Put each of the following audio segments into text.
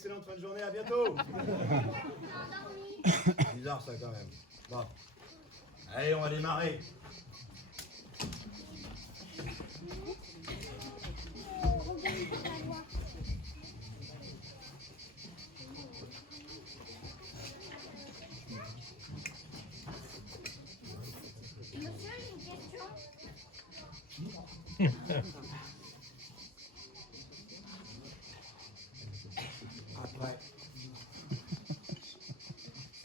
excellente fin de journée, à bientôt. Bizarre ça quand même. Bon. Allez, on va démarrer. Monsieur, j'ai une question. Après.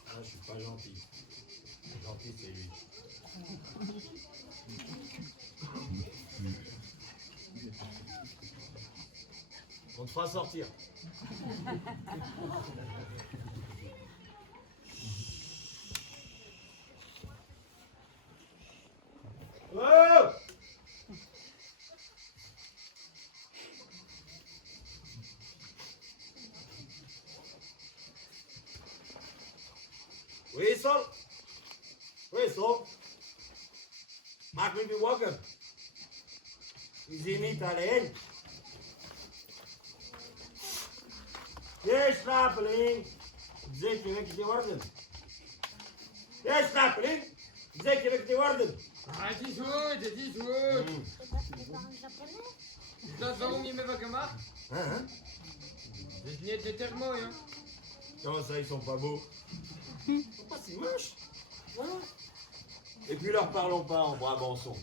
Ah, je suis pas gentil. Gentil, c'est lui. On te fera sortir. Oh! Whistle. Whistle. Mag me be welcome. Is hij niet alleen? Yes, Rapeling. Zeker weet je die worden. Yes, Rapeling. Zeker weet je die worden. Het is goed, het is goed. C'est pas un japonais? Is dat waarom je me wakker maakt? Hein? Het is niet de thermo, hè. Comment ça, ils sont pas beaux? Ils sont pas si moches. Hein? Et puis leur parlons pas en brabançon.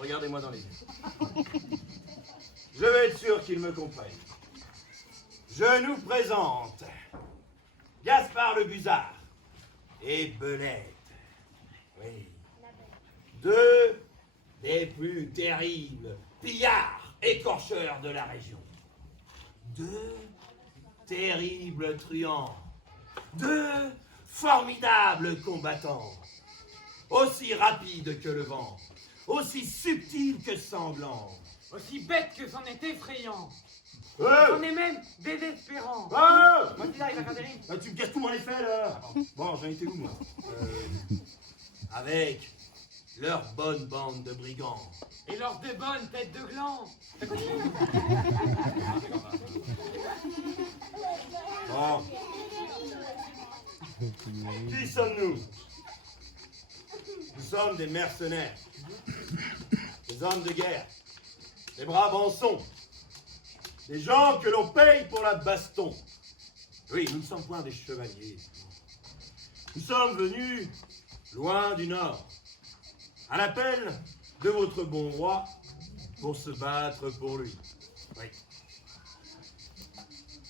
Regardez-moi dans les yeux. Je vais être sûr qu'ils me comprennent. Je nous présente Gaspard le Buzard et Belette. Oui. Deux des plus terribles pillards écorcheurs de la région. Deux terribles truands. Deux formidables combattants. Aussi rapides que le vent. Aussi subtils que sanglants. Aussi bête que c'en est effrayant. Ouais. C'en est même désespérant. Ah, Moi, tu avec la Catherine. ah, tu me casses tout mon effet là. Bon, j'en étais où moi Avec leur bonne bande de brigands. Et leurs deux bonnes têtes de gland. Bon. Qui sommes-nous? Nous sommes des mercenaires, des hommes de guerre, des brabançons, des gens que l'on paye pour la baston. Oui, nous ne sommes point des chevaliers. Nous sommes venus loin du nord, à l'appel de votre bon roi, pour se battre pour lui. Oui.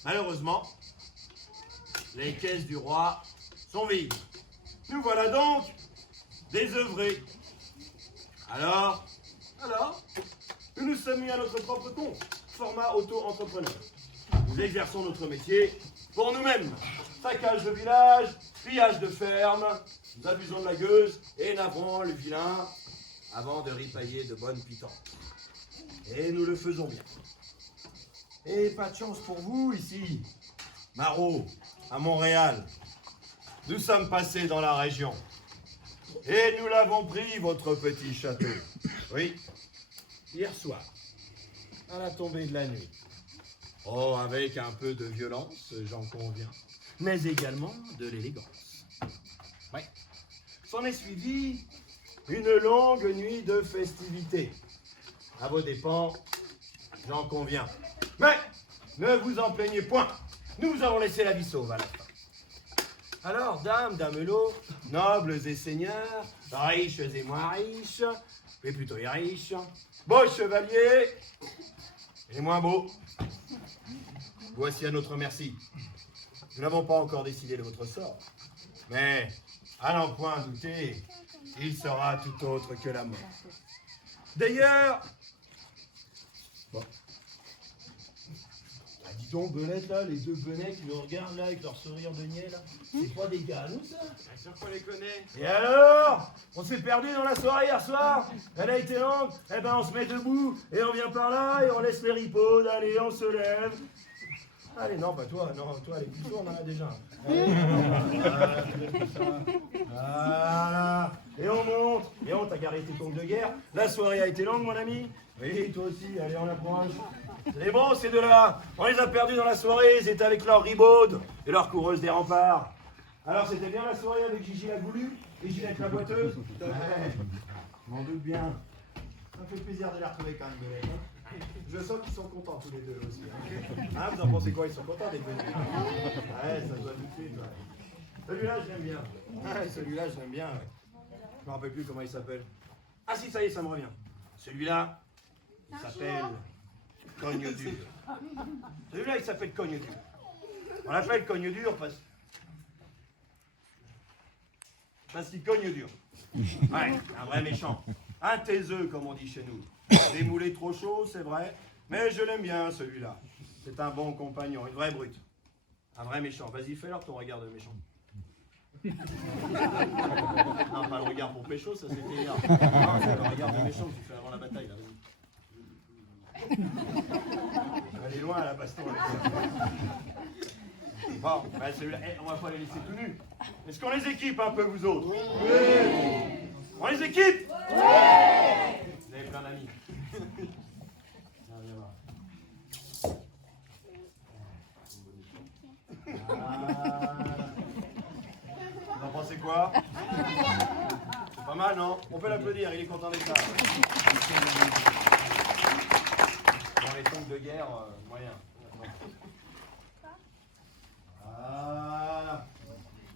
Malheureusement, les caisses du roi sont vides. Nous voilà donc désœuvrés. Alors, nous nous sommes mis à notre propre compte, format auto-entrepreneur. Nous exerçons notre métier pour nous-mêmes. Saccage de village, pillage de ferme, nous abusons de la gueuse et navrons le vilain avant de ripailler de bonnes pitantes. Et nous le faisons bien. Et pas de chance pour vous ici, Marot, à Montréal. Nous sommes passés dans la région. Et nous l'avons pris, votre petit château. Oui, hier soir, à la tombée de la nuit. Oh, avec un peu de violence, j'en conviens, mais également de l'élégance. Oui. S'en est suivi une longue nuit de festivités. À vos dépens, j'en conviens. Mais ne vous en plaignez point, nous avons laissé la vie sauve à la fin. Alors, damelot, nobles et seigneurs, riches et moins riches, mais plutôt les riches, beaux chevaliers et les moins beaux, voici à notre merci. Nous n'avons pas encore décidé de votre sort, mais à n'en point douter, il sera tout autre que la mort. D'ailleurs, bon. Ah, dis donc, Belette, là, les deux benets qui nous regardent, là, avec leur sourire de niais, là, c'est pas des gars à nous, ça? Bien sûr qu'on les connaît. Et alors? On s'est perdu dans la soirée hier soir? Elle a été longue? Eh ben, on se met debout, et on vient par là, et on laisse les ripeaux, allez, on se lève. Allez, non, pas toi, non, toi, les cuissons, on en a déjà. Voilà. Et on monte, t'as garé tes tongs de guerre. La soirée a été longue, mon ami. Oui, toi aussi, allez, on approche. C'est bon, ces deux-là. On les a perdus dans la soirée, ils étaient avec leur ribaude et leur coureuse des remparts. Alors, c'était bien la soirée avec Gigi la goulue et Ginette la boiteuse? Ouais, je m'en doute bien. Ça me fait plaisir de les retrouver quand même, Belette, hein. Je sens qu'ils sont contents tous les deux aussi. Hein, vous en pensez quoi? Ils sont contents d'être venus? Ouais, ça doit tout de suite. Ouais. Celui-là, je l'aime bien. Ouais, celui-là, je l'aime bien. Ouais. Je me rappelle plus comment il s'appelle. Ah si, ça y est, ça me revient. Celui-là, il s'appelle Cogne dur. Celui-là, il s'appelle Cogne dur. On l'appelle Cogne dur parce qu'il cogne dur. Ouais, un vrai méchant. Un taiseux, comme on dit chez nous. Démoulé trop chaud, c'est vrai, mais je l'aime bien, celui-là. C'est un bon compagnon, une vraie brute. Un vrai méchant. Vas-y, fais-leur ton regard de méchant. Non, pas le regard pour pécho, ça c'était hier. Non, c'est le regard de méchant que tu fais avant la bataille, là, vas-y. Elle est loin, la baston. Bon, ben celui-là, on va pas les laisser tout nus. Est-ce qu'on les équipe un peu, vous autres? Oui. On les équipe? Oui. Vous avez plein d'amis. Viens voir. Vous en pensez quoi? C'est pas mal, non? On peut l'applaudir, il est content d'être là. Dans les tongs de guerre, moyen. Voilà.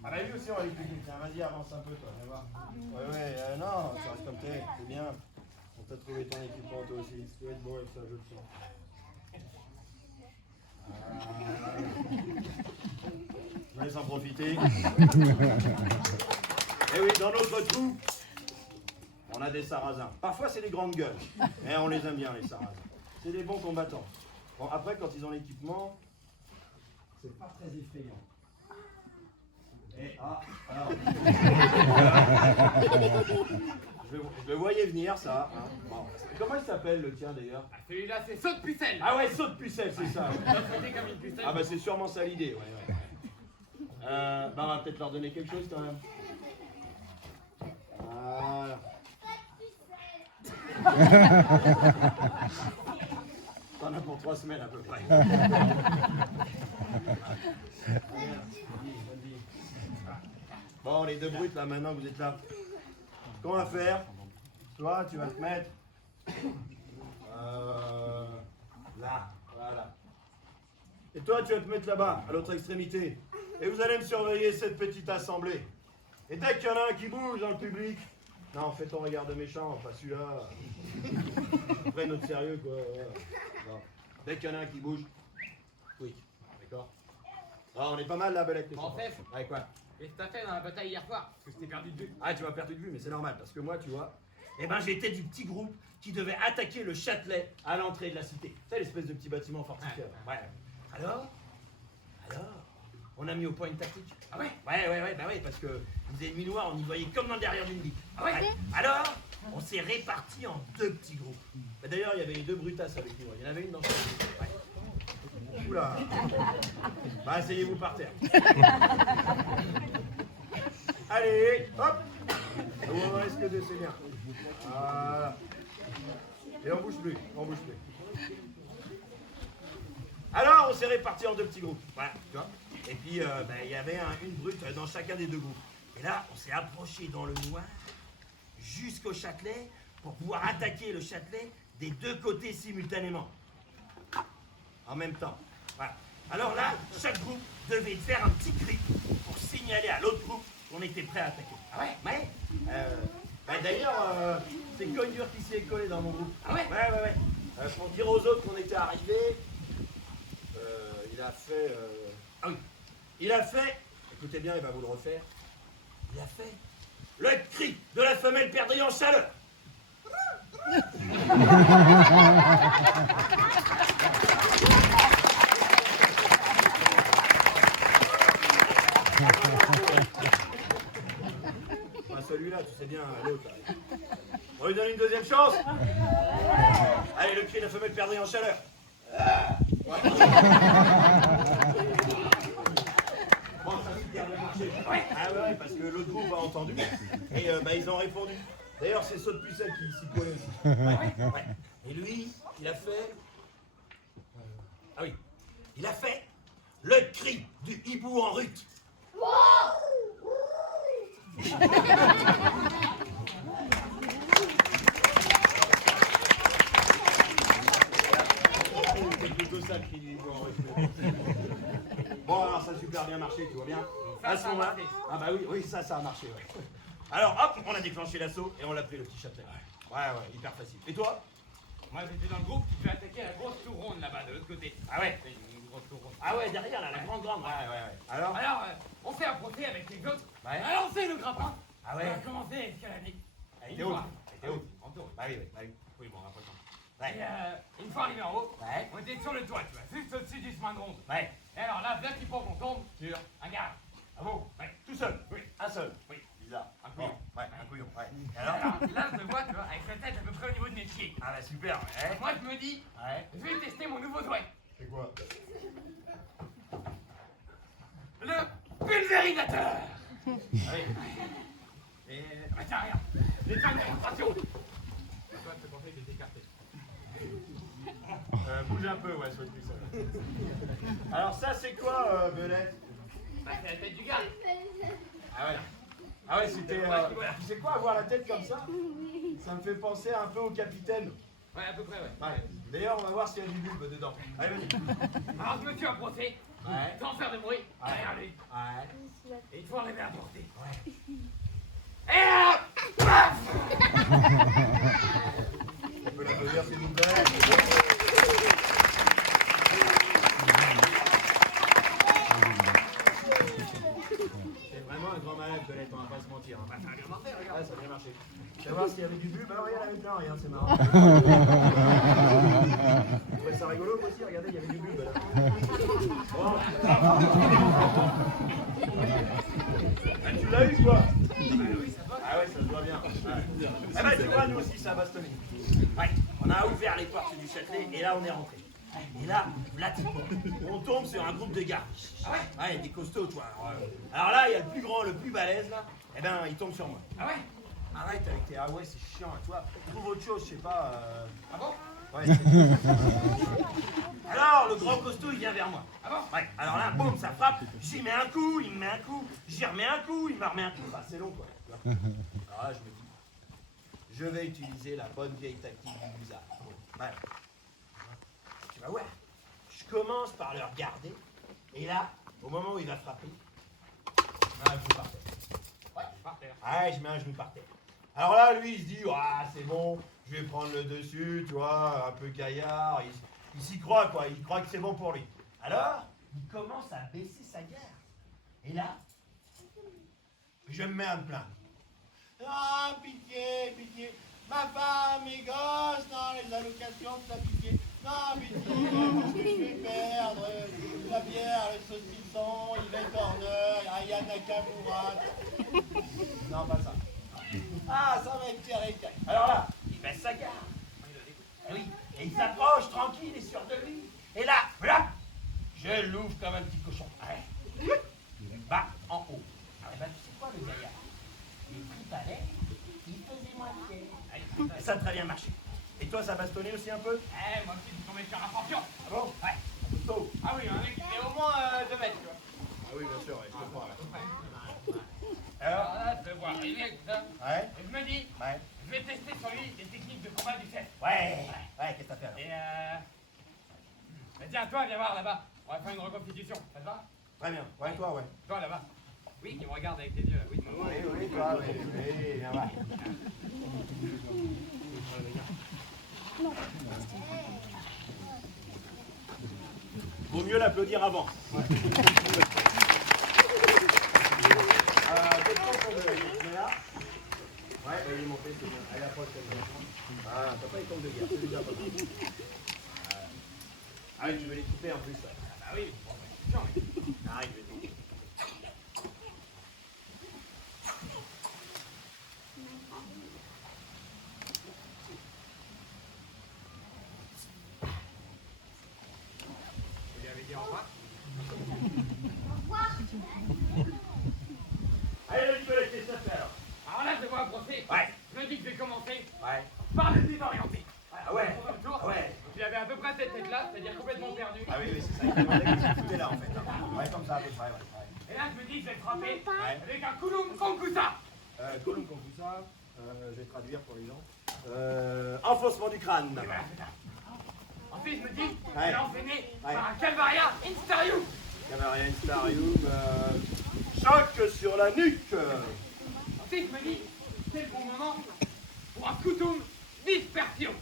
Ah bah lui aussi on va l'écouter. Tiens, vas-y, avance un peu toi, viens voir. Ouais, non, tu restes comme t'es, c'est bien. On t'a trouvé ton équipement toi aussi. Tu dois être beau avec ça, je le sens. Je vous laisse en profiter. Et oui, dans notre troupe, on a des sarrasins. Parfois c'est des grandes gueules, mais on les aime bien les sarrasins. C'est des bons combattants. Bon, après quand ils ont l'équipement, c'est pas très effrayant. Et alors. Je le voyais venir, ça. Hein. Bon. Comment il s'appelle le tien d'ailleurs? Celui-là, c'est saut de pucelle. Ah ouais, saut de pucelle, c'est ça. Sauter comme une pucelle. Ah bah c'est sûrement ça l'idée, ouais. Bah on va peut-être leur donner quelque chose quand même. Voilà. T'en as pour 3 semaines à peu près. Bon, les deux brutes là, maintenant que vous êtes là, ce qu'on va faire, toi tu vas te mettre là, voilà. Et toi tu vas te mettre là-bas, à l'autre extrémité. Et vous allez me surveiller cette petite assemblée. Et dès qu'il y en a un qui bouge dans le public, non, fais ton regard de méchant, pas celui-là. Après notre sérieux quoi. Non. Dès qu'il y en a un qui bouge, oui, d'accord. Ah, on est pas mal là, Belette. En fait, avec quoi? qu'est-ce que t'as fait dans la bataille hier soir? Parce que je t'ai perdu de vue. Ah, tu m'as perdu de vue, mais c'est normal, parce que moi, tu vois, eh ben, j'étais du petit groupe qui devait attaquer le Châtelet à l'entrée de la cité. C'est l'espèce de petit bâtiment fortifié. Ouais. Alors, on a mis au point une tactique. Ah ouais? Bah ouais, parce que il faisait nuit noire, on y voyait comme dans le derrière d'une bique. Ah ouais? Alors, on s'est répartis en 2 petits groupes. Bah, d'ailleurs, il y avait les 2 brutasses avec nous. Il y en avait une dans chaque groupe. Ouais. Oula. Bah, asseyez-vous par terre. Allez, hop. On va risque de saigner. Voilà. Et on bouge plus, Alors, on s'est répartis en 2 petits groupes. Voilà, tu vois. Et puis, il y avait une brute dans chacun des 2 groupes. Et là, on s'est approché dans le noir jusqu'au Châtelet pour pouvoir attaquer le Châtelet des 2 côtés simultanément. En même temps. Voilà. Alors là, chaque groupe devait faire un petit cri pour signaler à l'autre groupe qu'on était prêt à attaquer. Ah ouais? D'ailleurs, c'est Cogne dur qui s'est collé dans mon groupe. Ah ouais? Ouais. Pour dire aux autres qu'on était arrivés, il a fait... Ah oui. Il a fait... Écoutez bien, il va vous le refaire. Il a fait le cri de la femelle perdrix en chaleur. Celui-là, tu sais bien, l'autre. On lui donne une 2e chance. Allez, le cri de la femelle perdrix en chaleur. marché. Ouais. Ah ouais, parce que l'autre groupe a entendu. Et bah, ils ont répondu. D'ailleurs, c'est Saut de Pucelle qui s'y connaît aussi. Ouais. Et lui, il a fait. Ah oui. Il a fait le cri du hibou en rut. C'est plutôt ça le cri du hibou en rut. Bon, alors ça a super bien marché, tu vois bien. À ce moment-là. Ah bah oui, ça a marché, ouais. Alors hop, on a déclenché l'assaut et on l'a pris le petit Châtelet. Ouais, hyper facile. Et toi? Moi, j'étais dans le groupe qui devait attaquer la grosse tour ronde là-bas, de l'autre côté. Ah ouais? Une grosse tour ronde. Ah ouais, derrière là, la grande. Ouais. Alors? Alors, on s'est approché avec les autres. Ouais. On a lancé le grappin. Ah ouais? On a commencé à escalader. Elle était haute. En tour. Bah oui. Oui, bon, on a pas le temps. Ouais. Et une fois arrivé en haut, Ouais. on était sur le toit, tu vois, juste au-dessus du chemin de ronde. Ouais. Et alors là, bien qu'il faut qu'on tombe sur un gars. Ah bon? Ouais. Tout seul? Oui. Un seul? Oui. Bizarre. Un couillon. Ouais, un couillon. Ouais. Et Alors alors? là, je le vois, tu vois, avec sa tête à peu près au niveau de mes pieds. Ah bah super, ouais. Moi, je me dis, Ouais. je vais tester mon nouveau jouet. C'est quoi? Le pulvérisateur. Ah oui. Et. Ah, tiens, regarde. J'ai fait une démonstration. Toi, je te conseille de t'écarter. Bouge un peu, ouais, sois plus seul. Alors ça c'est quoi, Belette? Bah, c'est la tête du gars. Ah ouais. Ah ouais, c'était. Tu sais quoi, avoir la tête comme ça? Ça me fait penser un peu au capitaine. Ouais, à peu près, ouais. Ouais. D'ailleurs, on va voir s'il y a du bulbe dedans. Allez, vas-y. Alors, je me suis approché, Ouais. sans faire de bruit, Ouais. derrière lui. Ouais. Et il faut arriver à porter. Ouais. Et là, paf! On peut l'applaudir, s'il vous plaît. C'est vraiment un grand malade, Belette, on va pas se mentir. Hein. Bah, ça a bien marché, regarde. Ouais, ça a bien marché. Tu vas voir s'il y avait du bulbe. Alors, il y en avait plein, regarde, c'est marrant. Tu trouvais ça rigolo, moi aussi? Regardez, il y avait du bulbe là. Bon. Ah, tu l'as eu, quoi? Ah ouais, ça se voit bien. Ouais. Ah bah, tu vois, nous aussi, ça a bastonné. Ouais, on a ouvert les portes du Châtelet et là, on est rentré. Et là, on tombe sur un groupe de gars. Ah ouais? Ouais, des costauds, toi. Alors là, il y a le plus grand, le plus balèze, là. Eh ben, il tombe sur moi. Ah ouais? Arrête avec tes ah ouais, c'est chiant, toi. Trouve autre chose, je sais pas. Ah bon? Ouais. Alors, le grand costaud, il vient vers moi. Ah bon? Ouais. Alors là, boum, ça frappe. J'y mets un coup, il me met un coup. J'y remets un coup, il me remet un coup. Enfin, c'est long, quoi. Tu vois. Alors là, je me dis, je vais utiliser la bonne vieille tactique du Musard. Ouais. Tu vas voir. Je commence par le regarder. Et là, au moment où il va frapper, je mets un genou par terre. Ouais, par terre. Ouais, je mets un genou par terre. Alors là, lui, il se dit, ah, c'est bon, je vais prendre le dessus, tu vois, un peu gaillard. Il s'y croit, quoi. Il croit que c'est bon pour lui. Alors, il commence à baisser sa garde. Et là, je me mets à me plaindre. Ah, pitié, pitié. Ma femme, mes gosses, non, les allocations, ça pitié. Non, pitié, qu'est-ce que je vais perdre? La bière, le saucisson, Yvette Horner, Aya Nakamura. Non, pas ça. Ah, ça va être terrible. Alors là, il baisse sa garde. Et oui, et il s'approche tranquille et sûr de lui. Et là, voilà, je l'ouvre comme un petit cochon. Ouais. Il me bat en haut. Ah, ben, tu sais quoi, le gaillard? Les tribalets, il faisait moitié. Et ça a très bien marché. Et toi, ça bastonnait aussi un peu? Eh, moi aussi, je suis tombé sur un champion. Ah bon? Ouais. Un peu tôt. Ah oui, un mec qui fait au moins 2 mètres, tu vois. Ah oui, bien sûr, ouais, je comprends. Ouais. Alors là, je le vois arriver avec ça. Ouais. Et je me dis, Ouais. je vais tester sur lui les techniques de combat du chef. Ouais. Ouais, qu'est-ce que t'as fait alors? Et mais tiens, toi, viens voir là-bas. On va faire une reconstitution. Ça te va? Très bien. Ouais, toi, ouais. Toi, là-bas. Oui, qui me regarde avec tes yeux, là. Oui, Oui, toi, oui. Oui, viens voir. Vaut mieux l'applaudir avant. Ouais. Question pour de là. Ouais, bah, il est monté, c'est bien. Allez, approche, c'est bien. Ah, papa, il tombe de guerre. C'est déjà pas mal. Ah oui, tu veux les couper en plus, ouais. Ah bah oui, bon, bah, c'est sûr, mais... Ah, il veut tout. Vous lui avez dit au revoir? Au revoir. commencer Ouais. par le désorienté. Ah ouais. Autour. Ah ouais. Donc il avait à peu près cette tête-là, c'est-à-dire complètement perdu. Ah oui, c'est ça. Il demandait que tu foutais là en fait. Ouais, comme ça à peu près, ouais. Et là, je me dis que je vais le frapper Ouais. avec un couloum konkusa. Colombe ça, je vais traduire pour les gens. Enfoncement du crâne. Et voilà, c'est ça. Ensuite, je me dis, je Ouais. vais l'enchaîner Ouais. par un calvaria instarium. Camarien Starium, choc sur la nuque. Ensuite, je me dis, c'est le bon moment pour un coutum dispersion.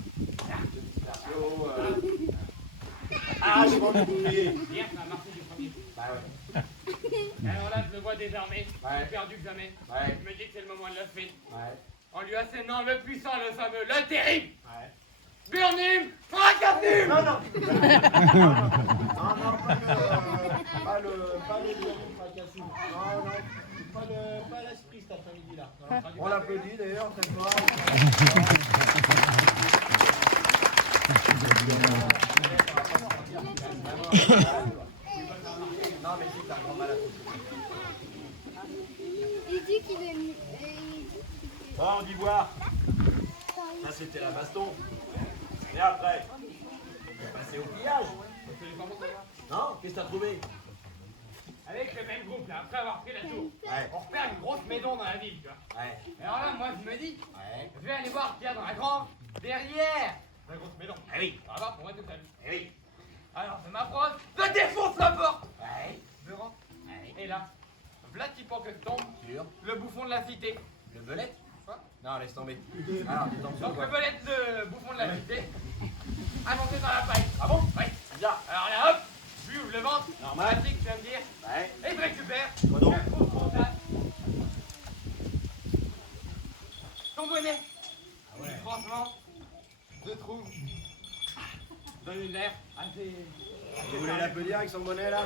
Ah, je m'en oublié. Hier, ça a marché du premier coup. Bah ouais. Alors là, je le vois désarmé, Ouais. plus perdu que jamais. Ouais. Je me dis que c'est le moment de le faire. Ouais. En lui assénant le puissant, le fameux, le terrible. Ouais. Burnum, Fracasnum. Non, non. Non, pas le Burnum Fracasnum. Non, pas l'esprit cet après-midi-là. On l'applaudit d'ailleurs, très fort. Non, mais c'est un grand malade. Il dit qu'il est. Bon, d'ivoire. Ça, c'était la baston. Et après, on est passé au pillage. Non? Qu'est-ce que t'as trouvé? Avec le même groupe, là, après avoir pris la tour, Ouais. on repère une grosse maison dans la ville, tu vois. Ouais. Et alors là, moi, je me dis, Ouais. je vais aller voir ce qu'il y a dans la grange, derrière la grosse maison. Ah oui. Ça va voir pour moi tout seul. Eh oui. Alors, je m'approche, je défonce la porte. Ouais. Je rentre. Ouais. Et là, voilà qui pense que je tombe, Sûr. le bouffon de la cité. Le belette? Quoi? Non, laisse tomber. Alors, tu tombes sur Donc, quoi? le belette de bouffon de la cité, allongé dans la paille. Ah bon? Oui. Bien. Alors là, hop, je lui ouvre le ventre. Normal. Classique, tu vas me dire. Ouais. Et je récupère. Quoi donc? Je trouve son tas. Ton bonnet. Ah ouais. Franchement, je trouve. Donne une air assez. Vous voulez l'applaudir avec son bonnet là?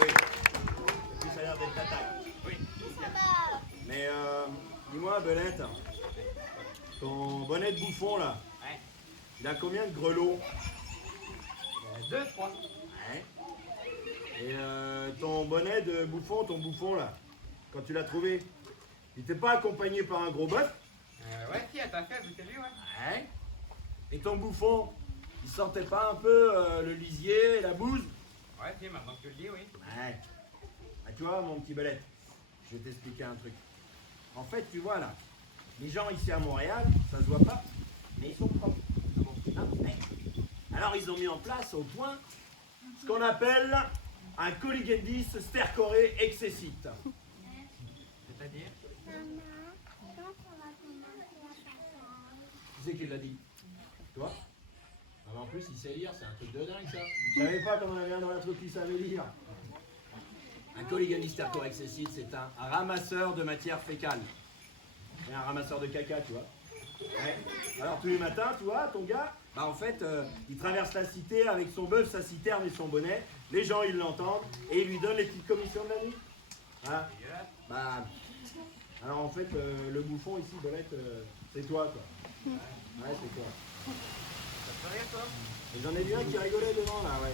Oui. Et puis ça a l'air d'être ta taille. Oui. Mais dis-moi, Belette, ton bonnet de bouffon là, Ouais. il a combien de grelots? Deux, je crois. Ouais. Et ton bonnet de bouffon, ton bouffon là, quand tu l'as trouvé, il t'est pas accompagné par un gros bœuf? Ouais, si, à ta fête, vous vu, ouais. Ouais. Et ton bouffon, il sentait pas un peu le lisier et la bouse? Ouais, si, maintenant que tu le dis, oui. Ouais. Ah, tu vois, mon petit Belette, je vais t'expliquer un truc. En fait, tu vois là, les gens ici à Montréal, ça se voit pas, mais ils sont propres. Ah, ouais. Alors ils ont mis en place au point ce qu'on appelle un Coligendis stercoré excessite. C'est-à-dire? Qui c'est qui l'a dit? Toi? Ah, mais en plus, il sait lire, c'est un truc de dingue ça. Je savais pas qu'on avait un dans la troupe qui savait lire. Un Coligendis stercoré excessite, c'est un ramasseur de matière fécale. Et un ramasseur de caca, tu vois. Ouais. Alors tous les matins, tu vois, ton gars, bah en fait, il traverse la cité avec son bœuf, sa citerne et son bonnet. Les gens, ils l'entendent et ils lui donnent les petites commissions de la nuit. Voilà. Bah, alors en fait, le bouffon ici, Belette, c'est toi, quoi. Ouais, c'est toi. Ça te fait rire, toi? Et j'en ai vu un qui rigolait devant, là, ouais.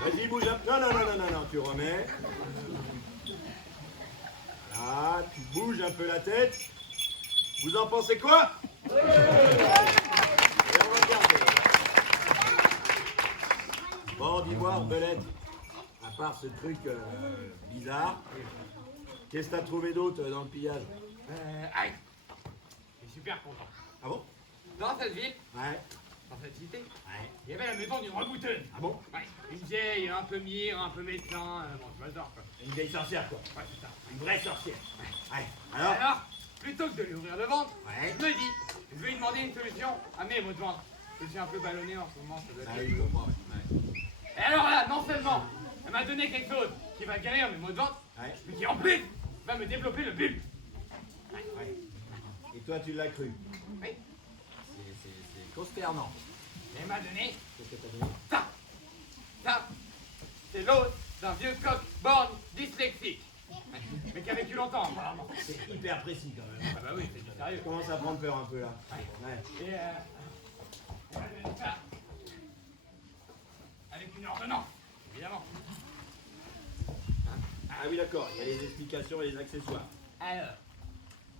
Vas-y, bouge un peu. Non, non, non, non, non, non, tu remets. Là, tu bouges un peu la tête. Vous en pensez quoi? Et on va regarder. Bon, dis-moi, Belette, à part ce truc bizarre, qu'est-ce que t'as trouvé d'autre dans le pillage? Aïe! Je suis super content. Ah bon? Dans cette ville, Ouais. dans cette cité, Ouais. il y avait la maison d'une rebouteuse. Ah bon? Ouais, une vieille, un peu mire, un peu médecin, bon, je m'adore, quoi. Une vieille sorcière, quoi. Ouais, c'est ça. Une vraie sorcière. Ouais. Alors? Alors, plutôt que de lui ouvrir le ventre, Ouais. je me dis, je vais lui demander une solution à mes maux de ventre. Je suis un peu ballonné en ce moment, ça doit être. Ah oui, je comprends. Ouais. Et alors là, non seulement, elle m'a donné quelque chose qui va guérir mes maux de ventre, Ouais. mais qui en plus va me développer le bulbe. Ouais. Et toi, tu l'as cru? Oui. C'est consternant. Et elle m'a donné Qu'est-ce que t'as donné? ça. Ça, c'est l'os d'un vieux coq borgne dyslexique. Mais qui a vécu longtemps, apparemment. C'est hyper précis, quand même. Ah bah oui, c'est du Je sérieux. commence à prendre peur un peu, là. Ouais. Et elle m'a donné ça. une ordonnance, évidemment. Ah oui, d'accord, il y a les explications et les accessoires. Alors,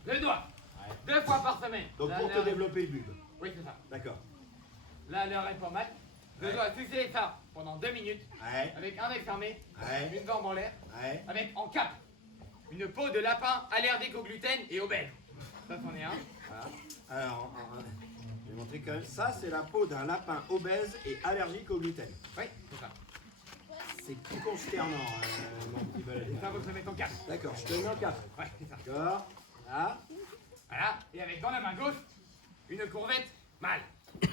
le doigt, Ouais. 2 fois par semaine. Donc Là, pour te l'heure- développer le bulbe. Oui, c'est ça. D'accord. Là, l'heure est pas mal. Je Ouais. dois sucer ça pendant 2 minutes, Ouais. avec un œil fermé, Ouais. une jambe en l'air, Ouais. avec en cap une peau de lapin allergique au gluten et au beurre. Ça, c'en est un. Voilà. Alors, je vais montrer quand même. Ça, c'est la peau d'un lapin obèse et allergique au gluten. Oui, c'est ça. C'est consternant, mon petit balai. Ça, vous savez ton cap. D'accord, je te le mets en cap. Ouais, c'est ça. D'accord. Là. Voilà, et avec dans la main gauche, une courgette mâle.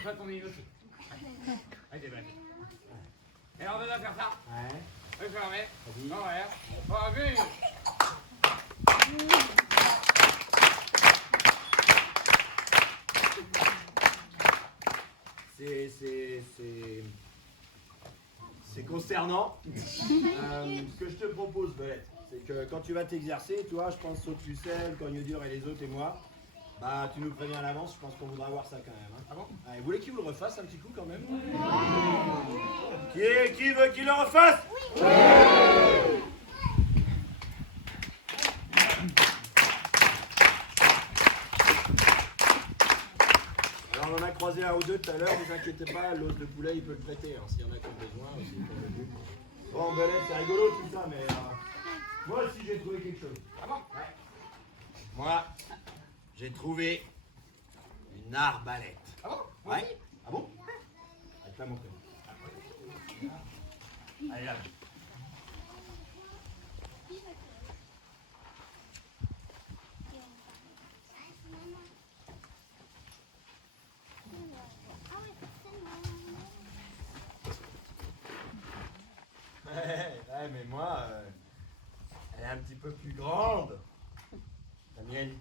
Ça, t'en est une aussi. Ouais, c'est bien. Et on va faire ça. Ouais. Je ferme. Vas-y. Envers. Oh, oui. C'est concernant. Ce que je te propose, Belette, c'est que quand tu vas t'exercer, toi, je pense saut de pucelle, cogne dur et les autres et moi, bah tu nous préviens à l'avance, je pense qu'on voudra voir ça quand même. Hein. Ah bon? Allez, vous voulez qu'il vous le refasse un petit coup quand même? Qui veut qu'il le refasse? Alors on en a croisé un ou deux tout à l'heure, ne vous inquiétez pas, l'os de poulet il peut le traiter, hein, s'il y en a qui ont besoin aussi pour le but. Bon Belette, c'est rigolo tout ça, mais moi aussi j'ai trouvé quelque chose. Ah bon? Moi, j'ai trouvé une arbalète. Ah bon? Moi aussi? Ah bon? Allez, te la montrer. Allez là. Ouais, mais moi, elle est un petit peu plus grande. La mienne.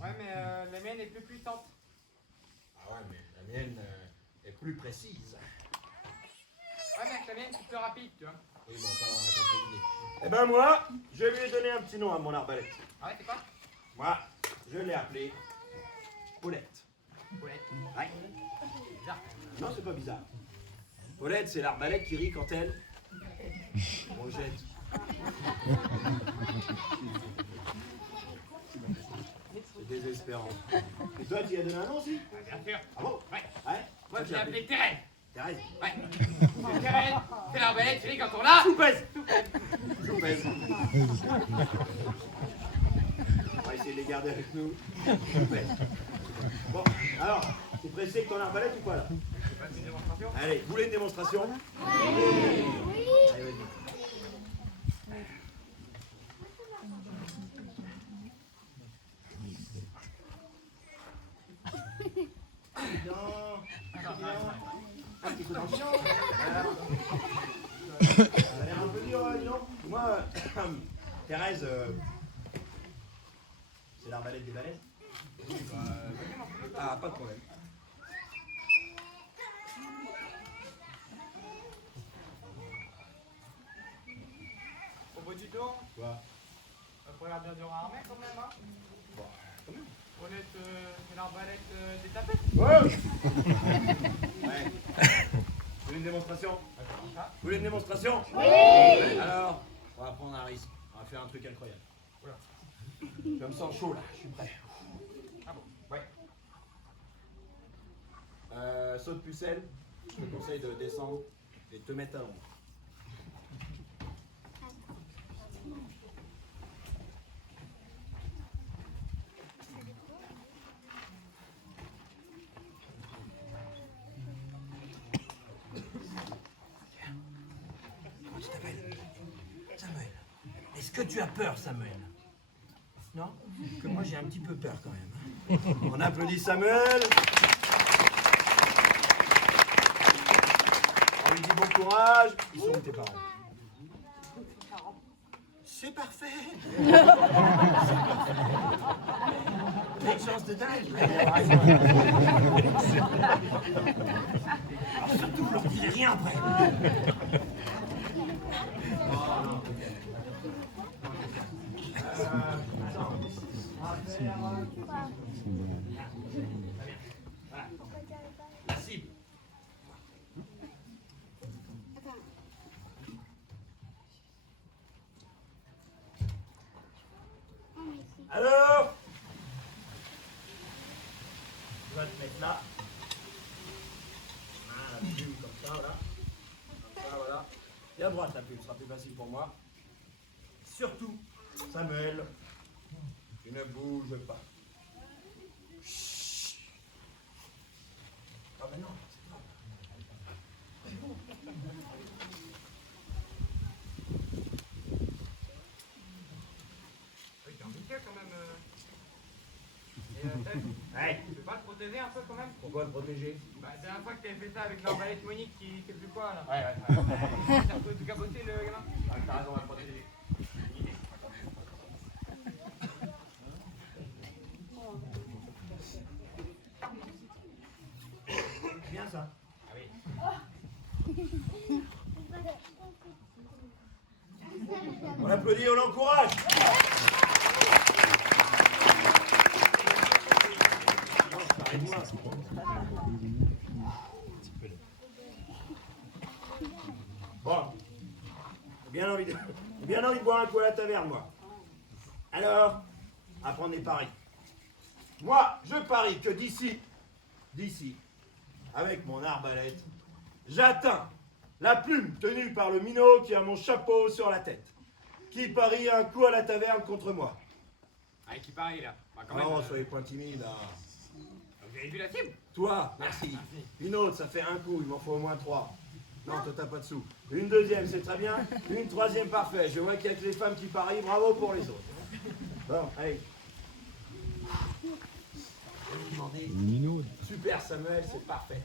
Ouais, mais la mienne est plus puissante. Ah ouais, mais la mienne est plus précise. Ouais, mais la mienne, c'est plus rapide, tu vois. Oui, bon, ça, on a compris l'idée. Eh ben moi, je lui ai donné un petit nom à mon arbalète. Ah ouais, c'est quoi? Moi, je l'ai appelée Paulette. Ouais. Ouais. Bizarre. Non, c'est pas bizarre. Paulette, c'est l'arbalète qui rit quand elle rejette. C'est désespérant. Et toi, tu y as donné un nom aussi? Ouais, bien sûr. Ah bon? Ouais. Ouais. Moi, Toi, je tu l'ai l'as appelée Thérèse. Thérèse. Ouais. C'est Thérèse, c'est l'arbalète, tu sais, quand on l'a. Soupèse. Soupèse. On va essayer de les garder avec nous. Soupèse. Bon, alors, t'es pressé que ton arbalète ou pas là? C'est pas une démonstration? Allez, vous voulez une démonstration? Allez, vas-y. Un petit coup dans le champ. Ça a l'air un peu dur, dis donc. Moi, Thérèse, c'est l'arbalète des balaises. Ah, pas de problème. Au bout du tour, Quoi? ça pourrait l'air bien dur à armer quand même, hein. Bon, quand même. Paulette, c'est l'arbalète des tapettes. Ouais. Ouais. Vous voulez une démonstration? Ça. Vous voulez une démonstration? Oui. Alors, on va prendre un risque. On va faire un truc incroyable. Oula. Je me sens chaud là, je suis prêt. Ah bon? Ouais. Saut de pucelle, je te conseille de descendre et de te mettre à l'ombre. Comment tu t'appelles? Samuel. Est-ce que tu as peur, Samuel? Non? Que moi j'ai un petit peu peur quand même. On applaudit Samuel. On lui dit bon courage. Ils sont où tes parents? C'est parfait. T'as une chance de dingue. Alors surtout, vous leur direz rien après. La cible. Laisse là. Voilà, la plume comme ça, voilà. Comme ça, voilà. Et à droite la plume, ce sera plus facile pour moi. Surtout, Samuel, tu ne bouges pas. Chut. Ah ben non, c'est pas. Oui, t'es ambitieux quand même. Et Steph, Ouais. tu peux pas te protéger un peu quand même? Pourquoi le protéger? Bah, c'est la dernière fois que t'avais fait ça avec l'arbalète Monique qui fait plus quoi là? Ouais. T'as un peu tout capoté le gamin? Ah, t'as raison, on va le protéger. Bien ça. Ah oui. On l'applaudit, on l'encourage. Bon, j'ai bien envie de boire un coup à la taverne, moi. Alors, à prendre des paris. Moi, je parie que d'ici, avec mon arbalète, j'atteins la plume tenue par le minot qui a mon chapeau sur la tête. Qui parie un coup à la taverne contre moi? Ah, qui parie là? Bah, quand même. Non, soyez pas timide, là. Vous avez vu la cible? Toi, merci. Une autre, ça fait un coup, il m'en faut au moins 3. Non, toi, t'as pas de sous. Une deuxième, c'est très bien. Une troisième, parfait. Je vois qu'il y a que les femmes qui parient. Bravo pour les autres. Bon, allez. Minot. Super, Samuel, c'est parfait.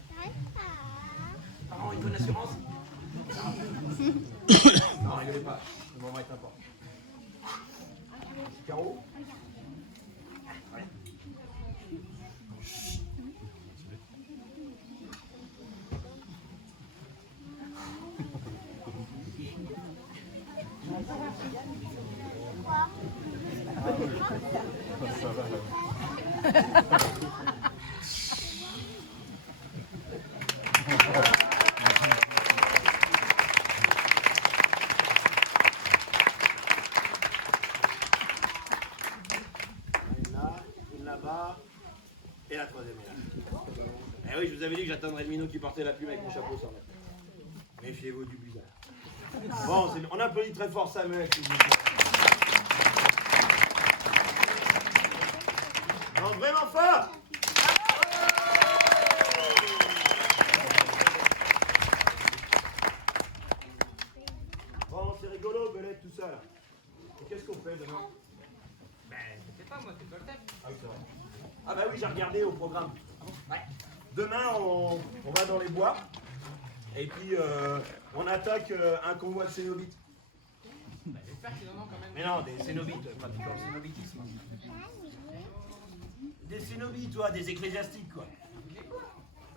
Parents, une bonne assurance? Non, rigolez pas. Le moment est important. Carreau? Ouais. Une là-bas, et la troisième est là. Eh oui, je vous avais dit que j'attendrais le minot qui portait la plume avec mon chapeau sur la tête. Méfiez-vous du bizarre. Bon, on applaudit très fort Samuel, s'il vous plaît. Non, vraiment fort! Bon, c'est rigolo, Belette, tout ça, là. Et qu'est-ce qu'on fait demain? Ben, je sais pas, moi, c'est toi le thème. Ah oui, c'est vrai. Ah bah oui, j'ai regardé au programme. Ouais. Demain, on va dans les bois. Et puis, on attaque un convoi de cénobites. Ben, j'espère qu'ils en ont quand même. Mais non, des cénobites, pratiquement le cénobitisme. Des cénobites, toi, des ecclésiastiques, quoi.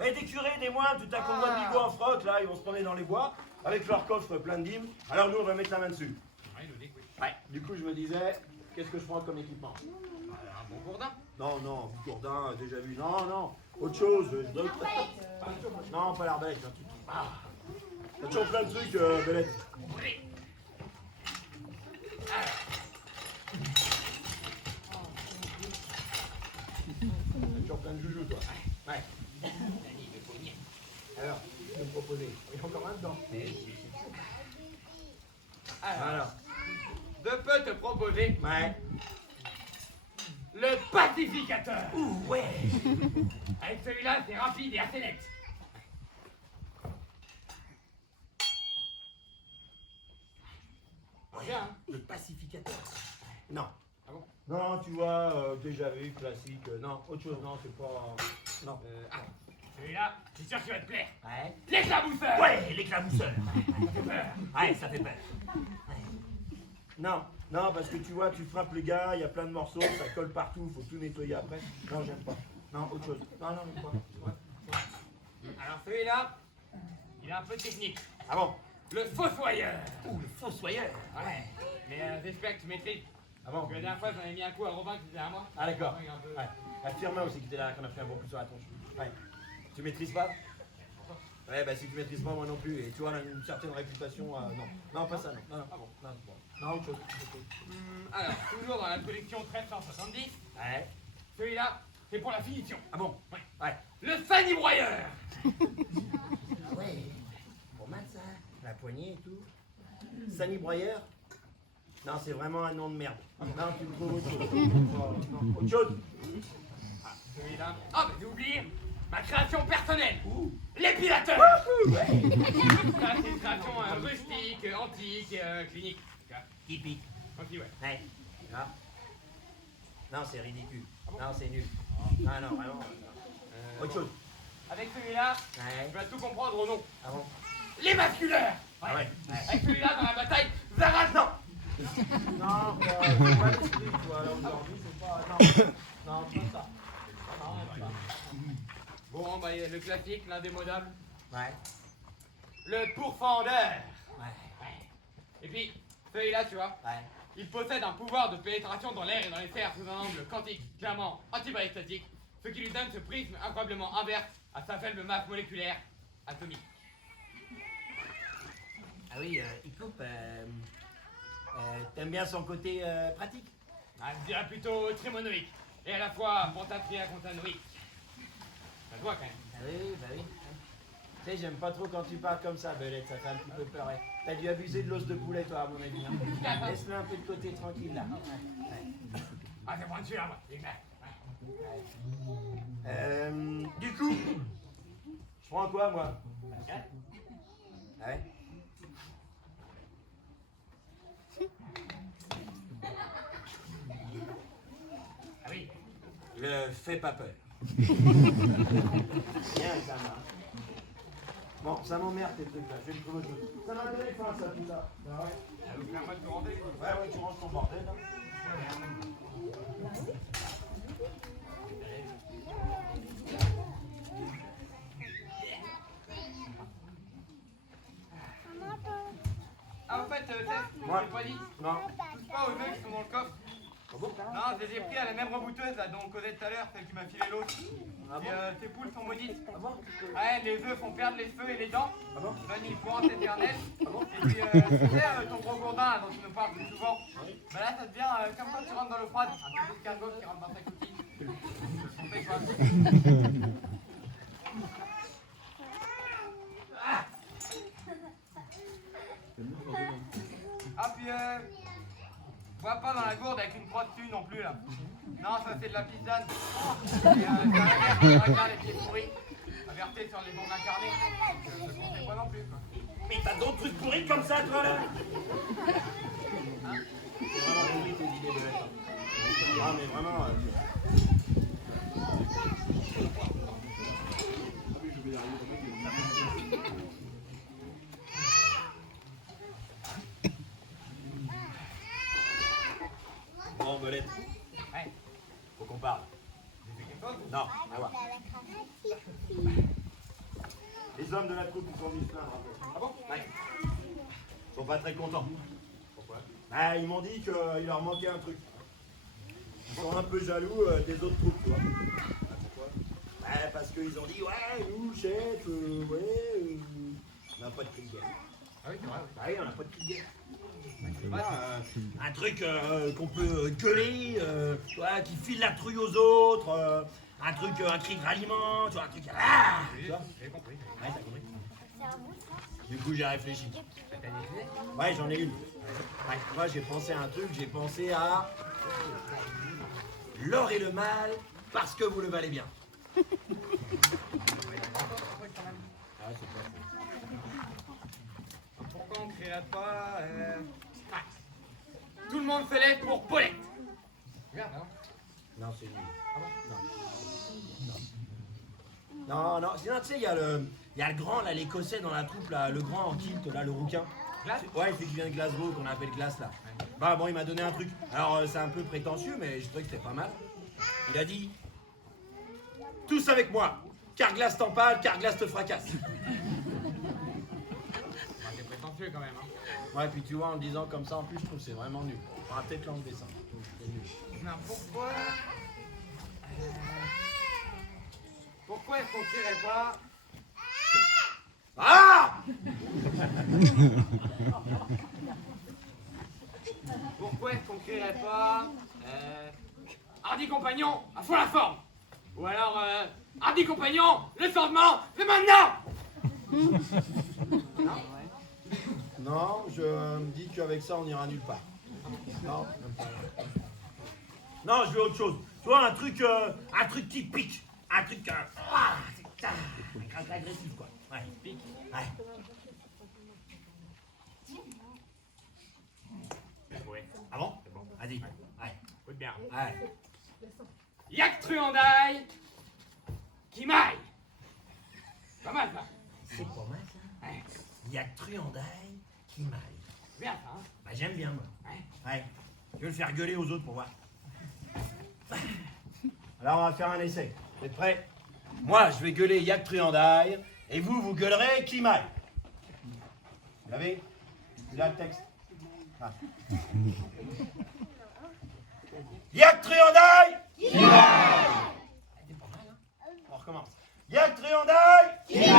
Ouais, des curés, des moines, tout un convoi de bigots en froc, là, ils vont se promener dans les bois, avec leur coffre plein de dîmes. Alors nous, on va mettre la main dessus. Ouais, nous dit, oui. Ouais. Du coup, je me disais, qu'est-ce que je prends comme équipement? Un bon gourdin. Non, non, gourdin, déjà vu. Non, non, autre chose. Non, pas l'arbalète, un truc. Ah. Il y a toujours plein de trucs, Belette. Oui. Il y a toujours plein de joujoux, toi. Ouais. Alors, qu'est-ce que vous me proposez? Il y a encore un dedans. Alors, je peux te proposer Ouais. le pacificateur. Ouh, ouais. Avec celui-là, c'est rapide et assez net. Bien, hein? Le pacificateur. Non. Ah bon? Non, tu vois, déjà vu, classique. Non, autre chose, non, c'est pas. Non. Celui-là, je suis sûr qu'il va te plaire. Ouais. L'éclabousseur. Ouais, l'éclabousseur. Ça fait peur. Ouais, ça fait peur. Non, non, parce que tu vois, tu frappes le gars, il y a plein de morceaux, ça colle partout, faut tout nettoyer après. Non, j'aime pas. Non, autre chose. Non, non, j'aime pas. Ouais. Alors celui-là, il est un peu technique. Ah bon? Le fossoyeur. Ouh, le fossoyeur. Ouais. Mais j'espère que tu maîtrises. Ah Parce bon? que la dernière fois, j'en ai mis un coup à Robin qui était à moi. Ah d'accord. Il est un peu- Ouais. La Firmin aussi qui était là, qu'on a pris un bon coup sur la tronche. Ouais. Tu maîtrises pas? Ouais, bah si tu maîtrises pas, moi non plus. Et tu vois, on a une certaine réputation. Non, non, pas ça, non. Non, non. Ah bon. Non, bon. Non, autre chose. Alors, toujours dans la collection 1370, Ouais. celui-là, c'est pour la finition. Ah bon? Ouais. Ouais. Le sanibroyeur. Ah ouais. Pour mal ça. La poignée et tout. Sanibroyeur? Non, c'est vraiment un nom de merde. Non, tu me trouves autre chose. Non, autre chose. Ah, celui-là. Ah, mais j'ai oublié. Ma création personnelle. L'épilateur. Ouais. Ça, c'est une création rustique, antique, clinique. Tu vois. Typique. Tranquille, ouais. Ouais. Ah. Non, c'est ridicule. Non, c'est nul. Non, non, vraiment. Autre chose. Avec celui-là, Ouais. tu vas tout comprendre au nom. Ah bon? Les masculeurs. Ah ouais. Avec celui-là, dans la bataille, Zaraz, non. Non, c'est pas l'esprit, toi. Là, aujourd'hui, c'est pas. Non, non, pas ça. Non, pas. Bon, bah, il y a le classique, l'indémodable. Ouais. Le pourfendeur. Ouais. Et puis, celui-là, tu vois, Ouais. il possède un pouvoir de pénétration dans l'air et dans les sphères sous un angle quantique, clairement antibarystatique, ce qui lui donne ce prisme incroyablement inverse à sa faible masse moléculaire atomique. Ah oui, il coupe. T'aimes bien son côté pratique? Ah, je dirais plutôt trimonoïque, et à la fois pentatria-contanoïque. Ça se voit quand même. Ah oui, bah oui. Tu sais, j'aime pas trop quand tu parles comme ça, Belette, ça fait un petit peu peur. Ouais. T'as dû abuser de l'os de poulet, toi, à mon avis. Hein. Laisse-le un peu de côté tranquille, là. Ouais. Ah, c'est bon celui-là, moi, c'est clair. Du coup, je prends quoi, moi? Ah ouais? Ah oui. Le fais pas peur. Bien, ça marche. Bon, ça m'emmerde tes trucs là, je vais le trouver autre chose. Ça m'a donné faim ça, tout ça. Ah ouais? Ça vous permet de vous rendre compte. Ouais, ouais, tu ranges ton bordel là. Ah, en fait, Steph, je Ouais. t'ai pas dit. Non. Touche pas aux œufs qui sont dans le coffre. Ah bon? Non, je les ai pris à la même rebouteuse là dont on causait tout à l'heure, celle qui m'a filé l'autre. Ah bon? Et tes poules sont maudites. Ah bon? Ouais, les œufs font perdre les cheveux et les dents. Ah bon? Donnent une courante éternelle. Ah bon? Et puis, tu sais, ton gros gourdin là, dont tu nous parles plus souvent. Bah là, ça devient comme quand tu rentres dans l'eau froide. Un petit bout de cargo qui rentre dans ta coquille. On fait quoi? Ah, puis bois pas dans la gourde avec une croix dessus non plus là. Non, ça c'est de la pisane. Et derrière, tu regardes les pieds pourris. Averté sur les bombes incarnées. Ça ne comptait pas non plus quoi. Mais t'as d'autres trucs pourris comme ça, toi là? C'est vraiment pourri tes idées, Belette. Ah, mais vraiment. Bon, Belette, Ouais. faut qu'on parle. J'ai fait quelque chose? Non, à voir. Les hommes de la troupe, ils sont venus se plaindre un peu. Ah bon? Ouais. Ils sont pas très contents. Pourquoi? Bah, ils m'ont dit qu'il leur manquait un truc. Ils sont un peu jaloux des autres troupes, tu vois. Ah, pourquoi? Bah, parce qu'ils ont dit, ouais, nous, chef, on n'a pas de cri de guerre. Ah oui, c'est vrai. Bah oui, on n'a pas de cri de guerre. Un truc qu'on peut gueuler, tu vois, qui file la trouille aux autres, un truc, un cri de ralliement, tu vois, un truc. Ah, tu vois? J'ai compris. Ouais, t'as compris. C'est à vous, ça? Du coup, j'ai réfléchi. T'as des idées? Ouais, j'en ai une. Ouais, moi, j'ai pensé à un truc, j'ai pensé à l'or et le mal parce que vous le valez bien. Ah, c'est pas faux. Pourquoi on créerait pas tout le monde se lève pour Paulette. Regarde, hein. Non, c'est nul. Non, non, sinon, tu sais, il y a le grand, là, l'écossais dans la troupe, là, le grand en kilt, là, le rouquin. Glace? Ouais, celui qui vient de Glasgow, qu'on appelle Glace, là. Bah, bon, il m'a donné un truc. Alors, c'est un peu prétentieux, mais je trouvais que c'était pas mal. Il a dit, tous avec moi, car Glace t'empale, car Glace te fracasse. Ah, c'est prétentieux quand même, hein. Ouais, puis tu vois, en le disant comme ça, en plus, je trouve que c'est vraiment nul. On va peut-être l'enlever, ça. C'est nul. Non, pourquoi pourquoi est-ce qu'on créerait pas Ah! pourquoi est-ce qu'on créerait pas Hardy compagnon, à fond la forme. Ou alors, hardi compagnon, le changement, c'est maintenant. Non, je me dis qu'avec ça, on n'ira nulle part. Non, même pas. Non, je veux autre chose. Tu vois, un truc qui pique. Un truc agressif, quoi. Ouais, pique. Ouais. Oui. Ah bon? C'est bon. Vas-y. Ouais. Écoute bien. Ouais. Y'a que truandaille qui maille. Pas mal, ça. C'est pas mal, ça. Ouais. Il y a que truandaille qui maille. C'est bien, ça, hein. Bah, j'aime bien, moi. Ouais. Ouais. Je vais le faire gueuler aux autres pour voir. Alors, on va faire un essai. Vous êtes prêts? Moi, je vais gueuler Yak Truandaille, et vous gueulerez qui maille. Vous l'avez? C'est là le texte. Ah. Yak Truandaille! Qui maille! C'est pas mal, hein? On recommence. Yak Truandaille! Qui maille!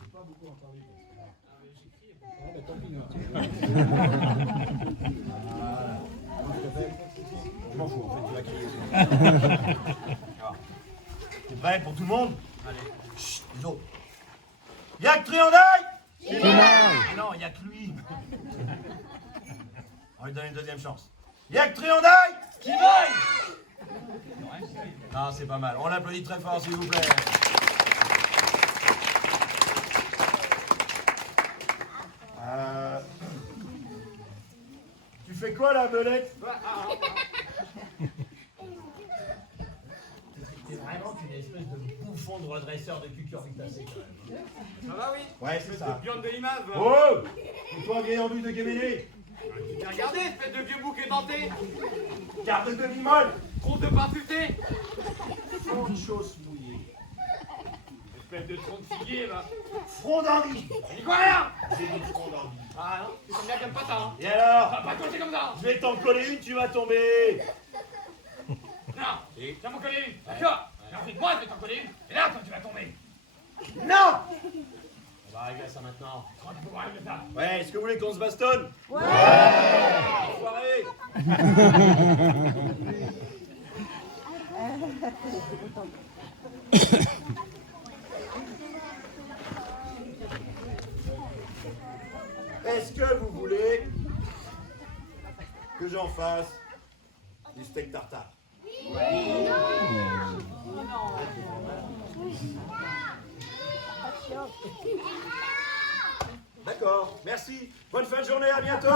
J'ai pas beaucoup entendu. Je m'en fous, en fait, tu vas crier. T'es prêt pour tout le monde? Allez. Chut, les autres. Y'a que Truandaille? Qui maille? Non, y'a que lui. On va lui donner une deuxième chance. Y'a que Truandaille? Qui maille? Non, c'est pas mal. On l'applaudit très fort, s'il vous plaît. Tu fais quoi là, Belette? T'es vraiment une espèce de bouffon de redresseur de cucurbitacées quand même. Ça va, oui? Ouais, c'est ça. Viande de l'image, va. Oh! Et toi, vieille enduit de Guéméné? Regardez, espèce de vieux bouquet denté. Garde de demi-molle! Compte de pain futé. Front de chausse mouillée. Espèce de tronc de figuier, va. Front d'Henri! On dit quoi, là? J'ai dit front d'Henri. Ah, non, c'est comme bien comme pas ça, hein. Et alors? Ça va pas compter comme ça. Je vais t'en coller une, tu vas tomber! Non, tiens m'en coller une. D'accord. Mais ensuite, moi, je vais t'en coller une. Et là, toi, tu vas tomber. Non! On va régler ça maintenant. Comment tu peux voir avec ça? Ouais, est-ce que vous voulez qu'on se bastonne? Ouais! Soirée! Est-ce que vous voulez que j'en fasse du steak tartare? D'accord, merci. Bonne fin de journée, à bientôt.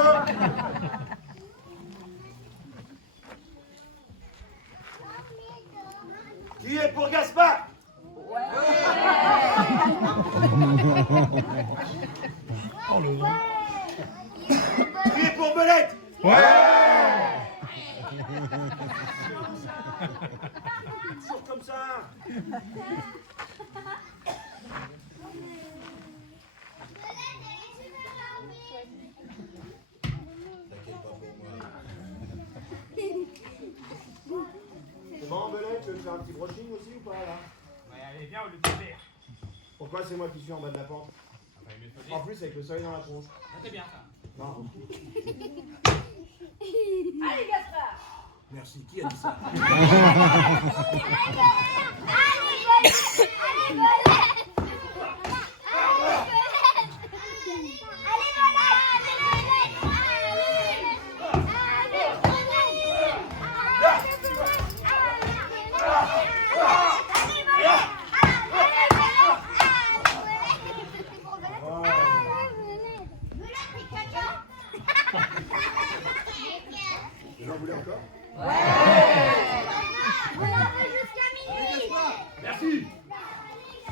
Qui est pour Gaspard? Oh le vent. Qui est pour Belette? Toujours comme ça. C'est bon, Belette, tu veux faire un petit brushing aussi ou pas là? Ouais, allez, viens au lieu de tomber. Pourquoi c'est moi qui suis en bas de la pente? En plus, avec le soleil dans la tronche. Ça, c'est bien, ça. Non. Allez, Gaspard! Merci, qui a dit ça? Allez, Vous en voulez encore? jusqu'à minuit! Merci.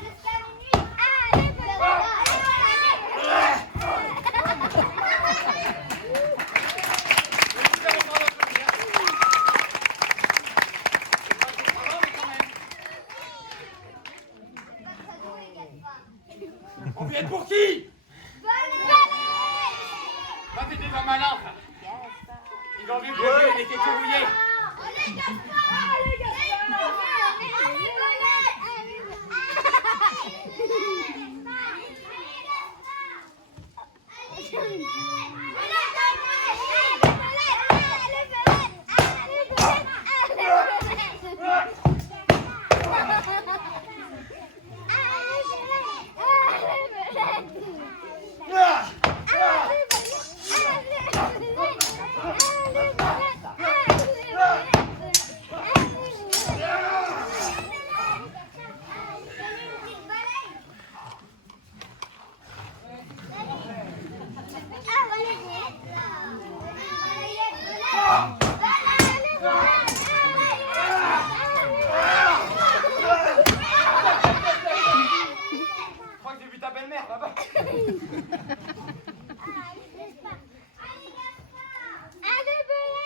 Jusqu'à minuit! Allez, On vient pour qui? Bah, t'es déjà malin, ça. Ils ont vu que le jeu, il était tout rouillé. Allez, Gaspard! Allez, Gaspard! Allez, Gaspard, là-bas.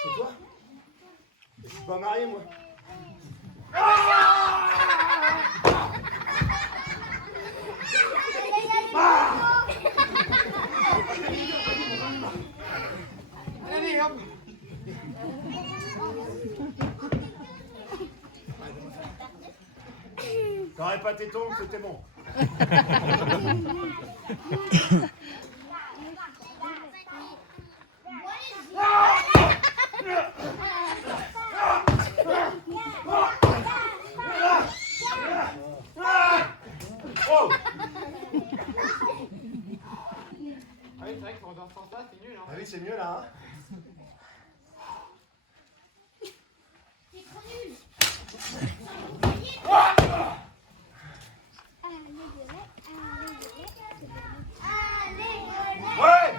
C'est toi? Je suis pas marié, moi. Allez, hop. T'aurais pas tes tongs, c'était bon. Oh! Ah oui, c'est vrai que dans ce sens-là, c'est nul. Hein. Ah oui, c'est mieux là, hein? Ouais!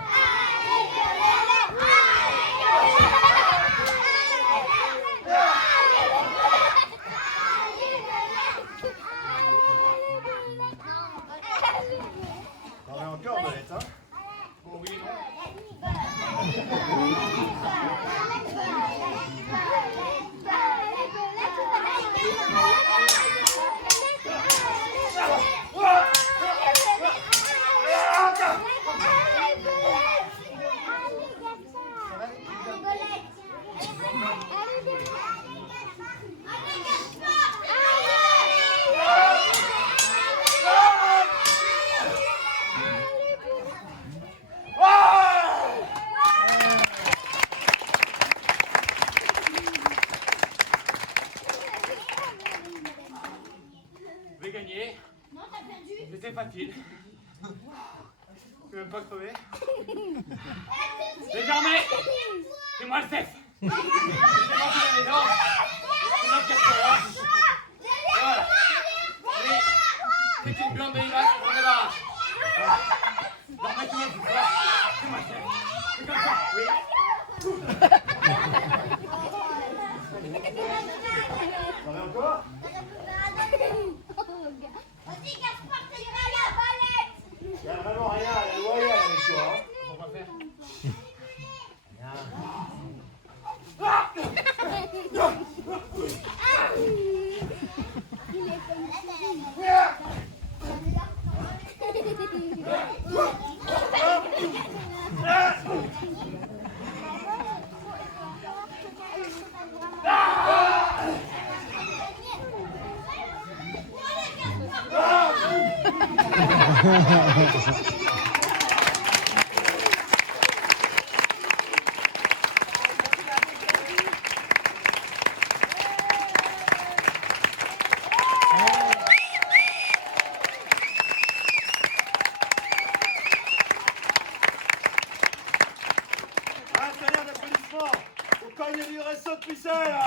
T'en as encore, Valette, hein? Bon, oui, non. J'ai gagné. Non, t'as perdu. C'était facile. Je suis même pas crevé. Désormais, c'est moi le chef. C'est moi qui ai les dents. C'est moi qui ai le pouvoir. Et voilà. C'est une blonde de l'image qui s'en débarrasse. Non, mais tu vois le pouvoir. C'est moi le chef. C'est comme ça, oui. T'en as encore? Vas-y, Gaspard, t'es la valette. Y'a vraiment rien à la loyale avec toi, hein? On va faire. Un tonnerre d'applaudissements au cogne du resto de Pucelle, là!